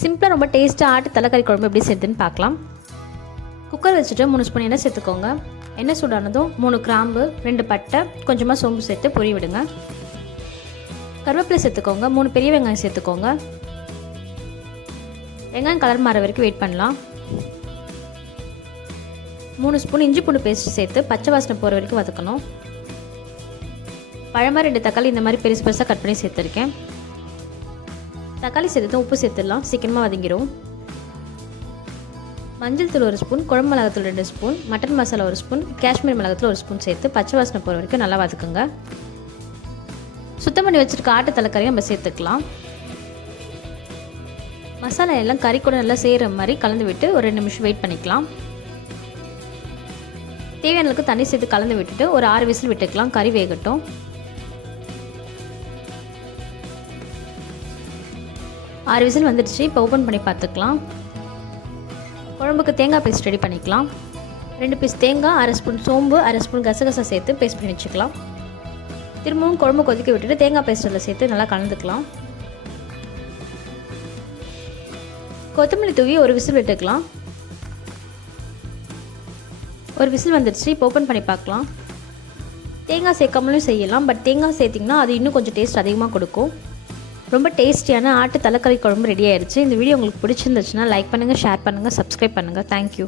சிம்பிளாக ரொம்ப டேஸ்ட்டாக ஆட்டு தலைக்கறி குழம்பு எப்படி செய்யுதுன்னு பார்க்கலாம். குக்கர் வச்சுட்டு 3 ஸ்பூன் எண்ணெய் சேர்த்துக்கோங்க. எண்ணெய் சூடானதும் 3 கிராம்பு, 2 பட்டை, கொஞ்சமாக சோம்பு சேர்த்து பொரிய விடுங்க. கருவேப்பிலை சேர்த்துக்கோங்க. 3 பெரிய வெங்காயம் சேர்த்துக்கோங்க. வெங்காயம் கலர் மாற வரைக்கும் வெயிட் பண்ணலாம். 3 ஸ்பூன் இஞ்சி பூண்டு பேஸ்ட் சேர்த்து பச்சை வாசனை போகிற வரைக்கும் வதக்கணும். பழமாக 2 தக்காளி இந்த மாதிரி பெருசு பெருசாக கட் பண்ணி சேர்த்துருக்கேன். தக்காளி சேர்த்து உப்பு சேர்த்துடலாம், சீக்கிரமாக வதங்கிடும். மஞ்சள் தூள் 1 ஸ்பூன், குழம்பு மிளகாத்தூள் 2 spoon, mutton masala 1 spoon, Kashmir மிளகாத்தூள் 1 ஸ்பூன் சேர்த்து பச்சை வாசனை போகிற வரைக்கும் நல்லா வதக்குங்க. சுத்தம் பண்ணி வச்சுருக்க ஆட்டு தலைக்கறியை நம்ம சேர்த்துக்கலாம். மசாலா எல்லாம் கறி கூட நல்லா செய்கிற மாதிரி கலந்து விட்டு ஒரு 2 நிமிஷம் வெயிட் பண்ணிக்கலாம். தேவையான அளவுக்கு தண்ணி சேர்த்து கலந்து விட்டுட்டு ஒரு 6 விசில் விட்டுக்கலாம், கறி வேகட்டும். 6 விசில் வந்துடுச்சு. இப்போ ஓப்பன் பண்ணி பார்த்துக்கலாம். குழம்புக்கு தேங்காய் பேஸ்ட் ரெடி பண்ணிக்கலாம். 2 பீஸ் தேங்காய், 1/2 ஸ்பூன் சோம்பு, 1/2 ஸ்பூன் கசகசா சேர்த்து பேஸ்ட் பண்ணி வச்சுக்கலாம். திரும்பவும் குழம்பு கொதிக்க விட்டுட்டு தேங்காய் பேஸ்ட்டில் சேர்த்து நல்லா கலந்துக்கலாம். கொத்தமல்லி தூவி ஒரு விசில் விட்டுக்கலாம். ஒரு விசில் வந்துடுச்சு. இப்போ ஓப்பன் பண்ணி பார்க்கலாம். தேங்காய் சேர்க்காமலும் செய்யலாம், பட் தேங்காய் சேர்த்திங்கன்னா அது இன்னும் கொஞ்சம் டேஸ்ட் அதிகமாக கொடுக்கும். ரொம்ப டேஸ்டியான ஆட்டு தலைக்கறி குழம்பு ரெடி ஆயிடுச்சு. இந்த வீடியோ உங்களுக்கு பிடிச்சிருந்துச்சுன்னா லைக் பண்ணுங்கள், ஷேர் பண்ணுங்கள், சப்ஸ்கிரைப் பண்ணுங்கள். தேங்க்யூ.